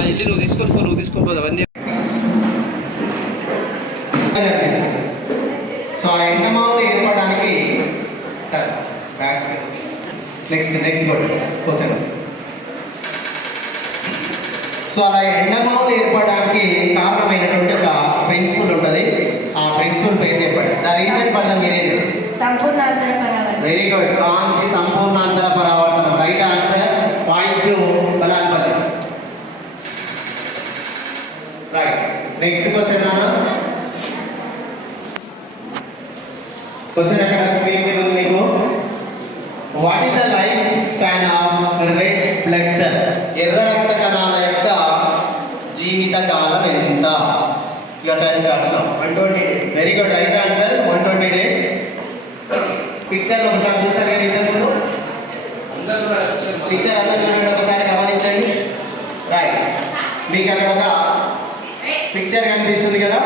వెళ్ళి నువ్వు తీసుకొని నువ్వు తీసుకోపోదు అవన్నీ. సో ఆ ఎండమావులు ఏర్పడడానికి sir back next next board sir questions so అలా ఎండమావులు ఏర్పడడానికి కారణమైనటువంటి ఒక ప్రిన్సిపల్ ఉంటుంది. ఆ ప్రిన్సిపల్ పేరు చెప్పండి. The reason for the mirages very good కాంతి సంపూర్ణాంతర పరావర్తనం. Right answer point to Balanpalli right next question question ఎక్కడ? స్క్రీన్ మీద ఉంది మీకు. What is the life span of red blood cell ఎర్ర రక్త కణాల యొక్క జీవిత కాలం ఎంత? Your time one twenty days very good right answer one twenty days picture ఒకసారి చూసారు కదా ఇంతకు ముందు పిక్చర్ అంతా చూడండి ఒకసారి గమనించండి. రైట్ మీకు అక్కడ ఒక పిక్చర్ కనిపిస్తుంది కదా?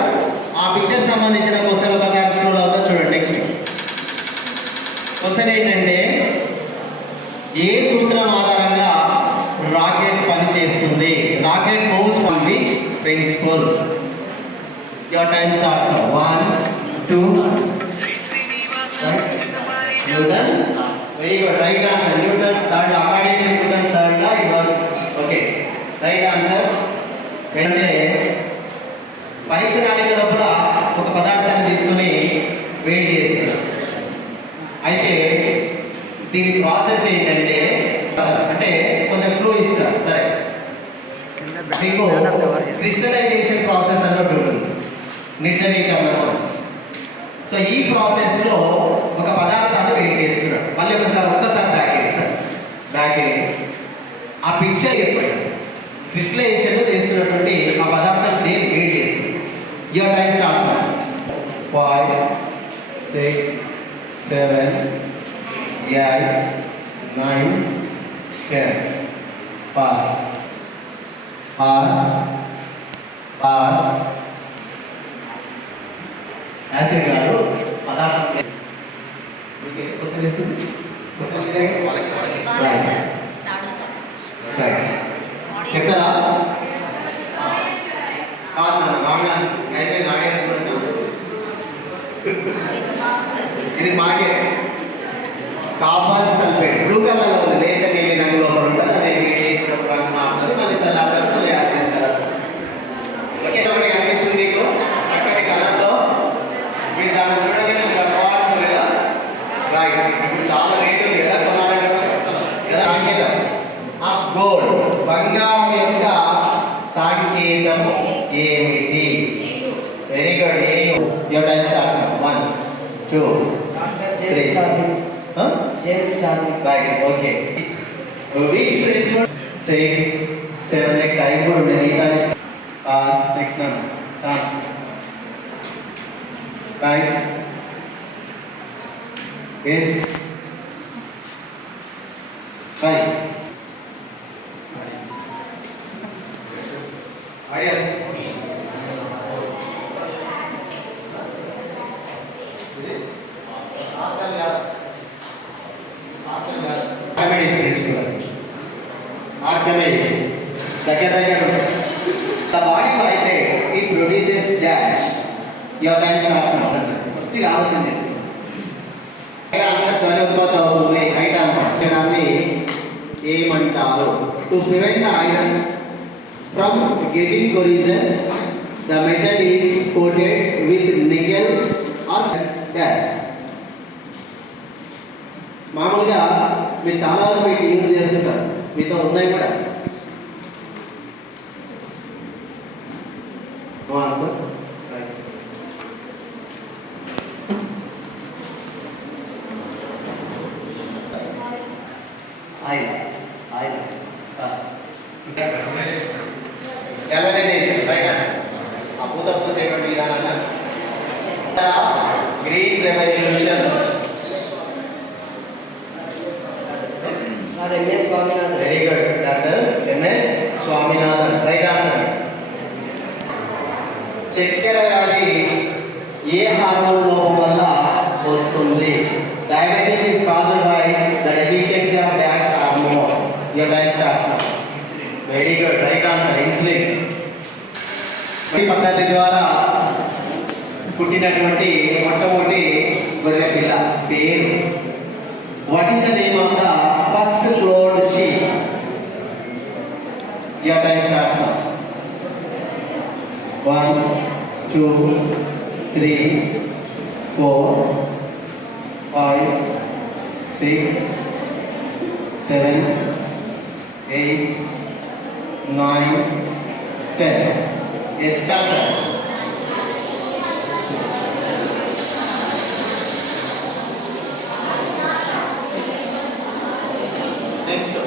ఆ పిక్చర్ సంబంధించిన క్వశ్చన్ ఒకసారి స్క్రోల్ అవుతా చూడండి నెక్స్ట్ క్వశ్చన్ ఏంటంటే ఏ సూత్రం ఆధారంగా రాకెట్ పనిచేస్తుంది? Rocket moves from which principle your time starts one two Newton's very good right answer Newton's third according Newton's third it was okay right answer అంటే పరీక్ష నాణ్యత లోపల ఒక పదార్థాన్ని తీసుకొని వేడి చేస్తారు. అయితే దీని ప్రాసెస్ ఏంటంటే అంటే కొంచెం క్లూ ఇస్తారు. సరే. మీకు క్రిస్టలైజేషన్ ప్రాసెస్ అన్నట్టు ఉంటుంది. నిర్జలీకరణ సో ఈ ప్రాసెస్లో ఒక పదార్థాన్ని వేడి చేస్తున్నాడు మళ్ళీ ఒకసారి ఒక్కసారి బ్యాక్ వేయండి సార్ బ్యాక్ వేయండి ఆ పిక్చర్ చెప్పండి. క్రిస్టలైజేషన్ చేస్తున్నటువంటి ఆ పదార్థాన్ని దేని వేడి చేస్తుంది your time starts five six seven eight nine ten pass pass pass acid కాదు పదార్థం ఓకే క్వశ్చన్ వేసింది క్వశ్చన్ రైట్ రైట్ చెప్తారా కాదు నాన్న రాంగ్ ఆన్సర్ అయిపోయింది రాంగ్ ఆన్సర్ కూడా తెలుసు. ఇది మాకే కాపర్ లో ఉంది. లేత నీలి రంగు లోపల ఉంటుంది అది హీట్ చేసినప్పుడు రంగు మారుతుంది. మళ్ళీ చల్లార్చారు మళ్ళీ యాసిడ్ కలర్ ఓకే ఒకటి కనిపిస్తుంది మీకు? చక్కటి కలర్తో మీరు దాన్ని లేదా రైట్ ఇప్పుడు చాలా రేట్ ఉంది కదా? కొనాలంటే సాంకేతం ఆఫ్ గోల్డ్ బంగారం యొక్క సాంకేతం ఏమిటి? Very good A your time starts one two James Right, okay. Which principle says seven a pass next number chance. Five. Yes. కొద్దిగా ఆలోచన చేసుకో రైట్ ఆన్సర్ ధ్వని ఉత్పత్తి అవుతుంది రైట్ ఆన్సర్ దాన్ని ఏమంటారు to prevent the iron from getting corrosion the metal is coated with nickel or మామూలుగా మీరు చాలా వరకు వీటిని యూజ్ చేస్తుంటారు మీతో ఉన్నాయి కూడా నో ఆన్సర్ చక్కెర వ్యాధి ఏ హార్మోన్ లోపం వల్ల వస్తుంది? Diabetes is caused by the deficiency of dash hormone your time starts very good right answer insulin ఈ పద్ధతి ద్వారా పుట్టినటువంటి మొట్టమొదటి గొర్రె పిల్ల పేరు. What is the name of the first cloned sheep your time starts one two three four five six seven eight nine ten yes కాదు next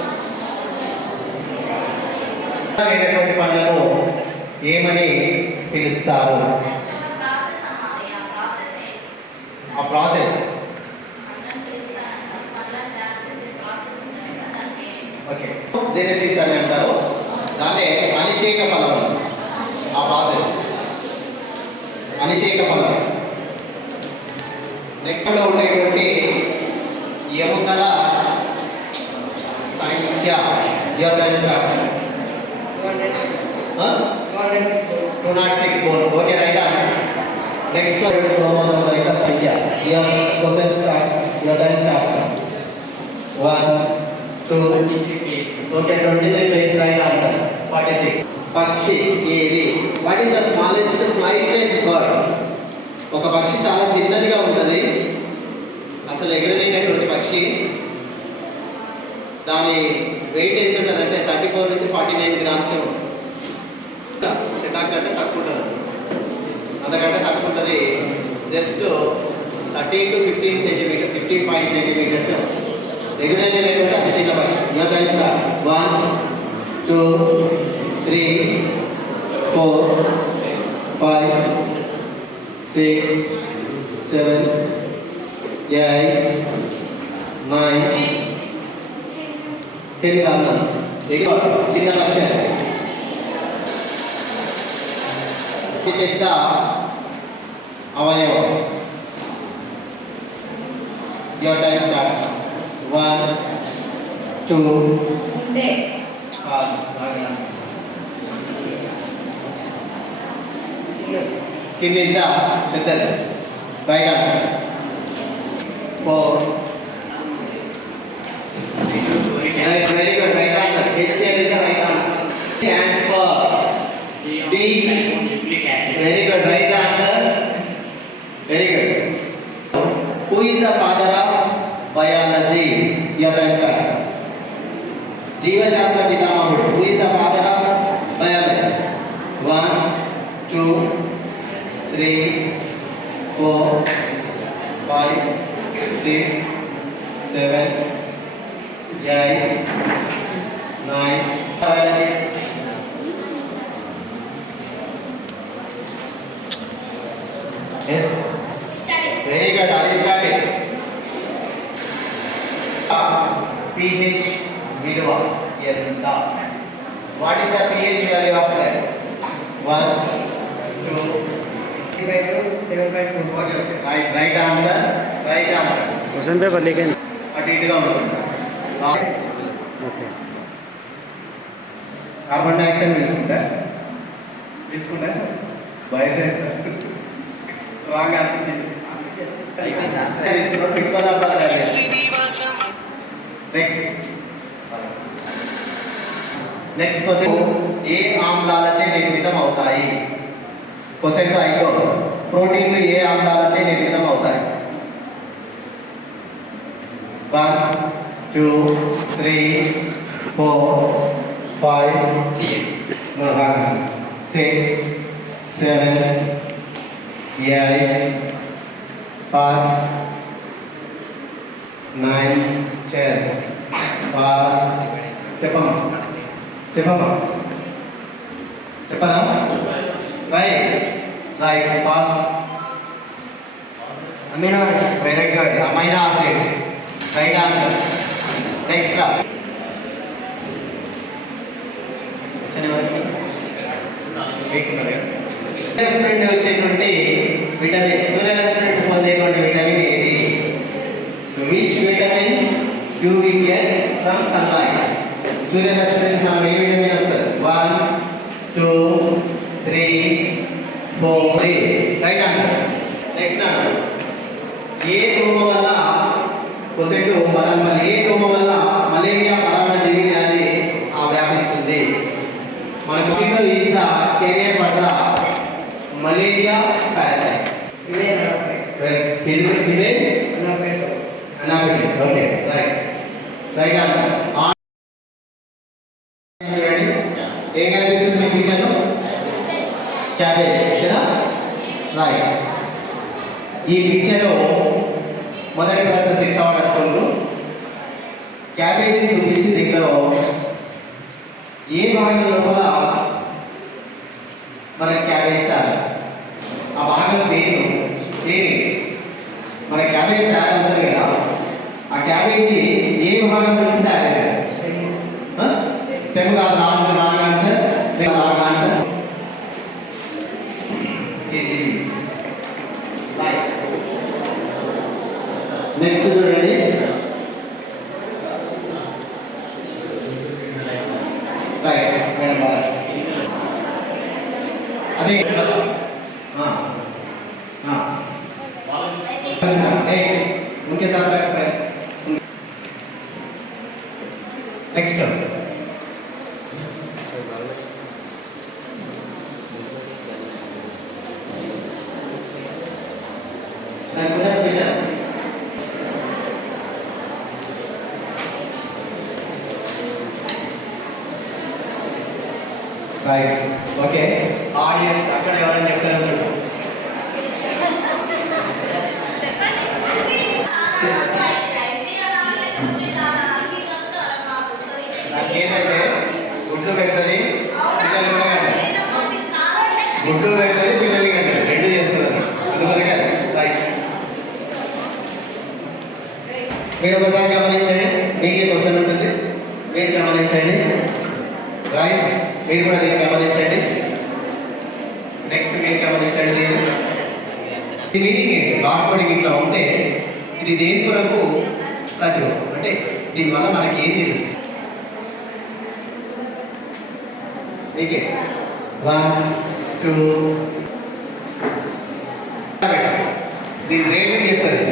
అయినటువంటి పనులను ఏమని పిలుస్తారు? ఆ ప్రాసెస్ ఓకే. జెనసిస్ అని అంటారు. దాన్నే అనిషేక ఫలం. ఆ ప్రాసెస్ అనిషేక ఫలం. నెక్స్ట్లో ఉండేటువంటి ఎముకల సంఖ్య. Your two not six bones okay right answer next chromosome యొక్క సంఖ్య your question starts your time starts one two okay twenty three page right answer forty six పక్షి ఏది what is the smallest flightless bird ఒక పక్షి చాలా చిన్నదిగా ఉంటుంది. అసలు ఎగరలేనటువంటి పక్షి. దాని వెయిట్ ఎంత ఉంటుంది అంటే థర్టీ ఫోర్ నుంచి ఫార్టీ నైన్ గ్రామ్స్ ఉంటుంది. చిటాక్ అంటే తక్కువ ఉంటుంది అంతకంటే తక్కువ ఉంటుంది just thirty to fifteen centimetre fifteen point centimetres ఎగురలేనటువంటి అతి చిన్న పక్షి your time starts one two three four five six seven eight nine ten కాదు. ఎగువ చిన్న లక్ష్యాలు. అది. అతి పెద్ద అవయవం your time starts one two ఉండే స్కిన్ ఇస్ ద పెద్దది right answer six seven eight nine biology yes very good Aristotle pH విలువ ఎంత what is the pH value of blood one two okay right right answer right answer. Question paper leak అయింది. అటు ఇటుగా ఉంటుంది. Okay. Carbon dioxide పీల్చుకుంటా? పీల్చుకుంటా sir? Bioscience sir. Wrong answer. Next next question ఏ ఆమ్లాలచే నిర్మితం అవుతాయి క్వశ్చన్ టు ఐదో ప్రోటీన్లు ఏ ఆమ్లాలచే నిర్మితం అవుతాయి one two three four five six seven eight pass nine ten pass చెప్పమ్మా చెప్పమ్మా చెప్పరా right right pass amino very good amino acids right answer next రా నుండి వచ్చేటువంటి విటమిన్ సూర్యరశ్మి నుండి పొందేటువంటి విటమిన్ ఏది? Which vitamin you we get from sunlight సూర్యరశ్మి నుంచి మనం ఏ విటమిన్ పోవాలి రైట్ ఆన్సర్ నెక్స్ట్ ఏ దోమ వల్ల కొసెట్ పలానా ఏ దోమ వల్ల మలేరియా పలానా జీవి వ్యాధి ఆ వ్యాపిస్తుంది మన coset is the carrier for the malaria parasite. Female female anopheles okay right right answer ఏం కనిపిస్తుంది మీ పిక్చర్లో క్యాబేజ్ కదా రైట్ ఈ పిక్చర్లో మొదటి ప్రశ్న సిక్స్ అవర్స్ వరకు క్యాబేజీని చూపించి దీంట్లో ఏ భాగం లోపల మన క్యాబేజ్ తయారు ఆ భాగం పేరు పేరు. మన క్యాబేజ్ తయారు అవుతుంది కదా. ఆ క్యాబేజీ ఏ భాగం నుంచి తయారు స్టెమ్ కాదు రాంగ్ Next time. ఇది దేని కొరకు ప్రతిరూపం అంటే దీనివల్ల మనకి ఏం తెలుసు? మీకే వన్ టూ దీని రేటింగ్ చెప్తుంది?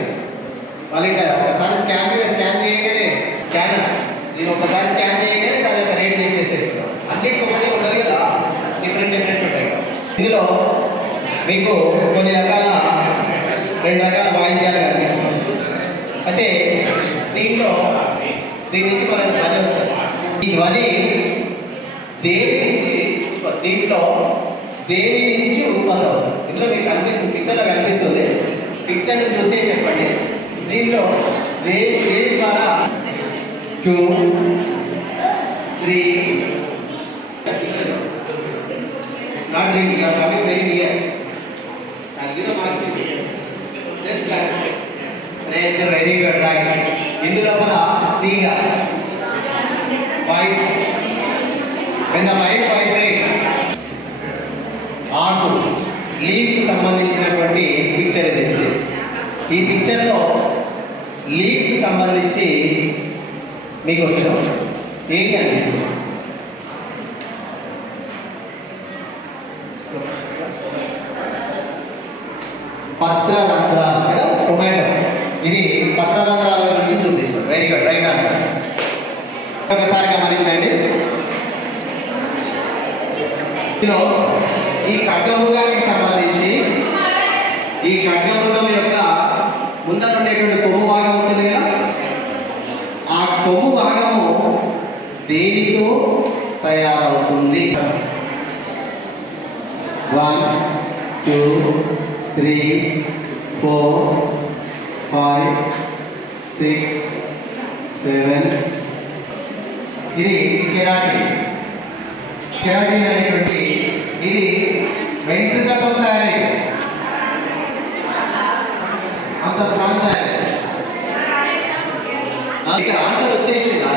మళ్ళీ ఒకసారి స్కాన్ మీద స్కాన్ చేయగానే స్కానర్ దీన్ని ఒకసారి స్కాన్ చేయగానే దాని యొక్క రేట్ చెప్పేసేస్తాం అన్నిటికీ ఒకటి ఉండదు కదా? డిఫరెంట్ డిఫరెంట్ ఉంటాయి. ఇందులో మీకు కొన్ని రకాల రెండు రకాల వాయిద్యాలు కనిపిస్తాయి. అయితే దీంట్లో దీని నుంచి మనకి ధ్వని వస్తుంది. ఈ ధ్వని దేని నుంచి దీంట్లో దేని నుంచి ఉత్పత్తి అవుతుంది? ఇందులో మీకు కనిపిస్తుంది పిక్చర్లో కనిపిస్తుంది. పిక్చర్ని చూసే చెప్పండి. దీంట్లో దేని దేని ద్వారా? Two three It's not very ఇందులో తీగ voice when the white vibrates ఆకు లీఫ్కి సంబంధించినటువంటి పిక్చర్ ఇది ఈ పిక్చర్లో లీఫ్కి సంబంధించి మీకు వస్తుంది. ఏం కనిపిస్తుంది? పత్రరంధ్రాలు కదా? స్టొమాటో ఇది పత్రరంధ్రాల గురించి చూపిస్తుంది. వెరీ గుడ్ రైట్ ఆన్సర్ ఒకసారి గమనించండి ఇందులో ఈ ఖడ్గమృగానికి సంబంధించి ఈ ఖడ్గమృగం యొక్క ముందర ఉండేటువంటి కొమ్ము భాగం ఉంటుంది కదా? ఆ కొమ్ము భాగము దేనితో తయారవుతుంది? One two three four five six seven ఇది కెరాటిన్. కెరాటిన్ అనేటువంటి ఇది వెంట్రుకతో తయారైంది అంత స్ట్రాంగ్ తయారైంది ఇక్కడ ఆన్సర్ వచ్చేసిందా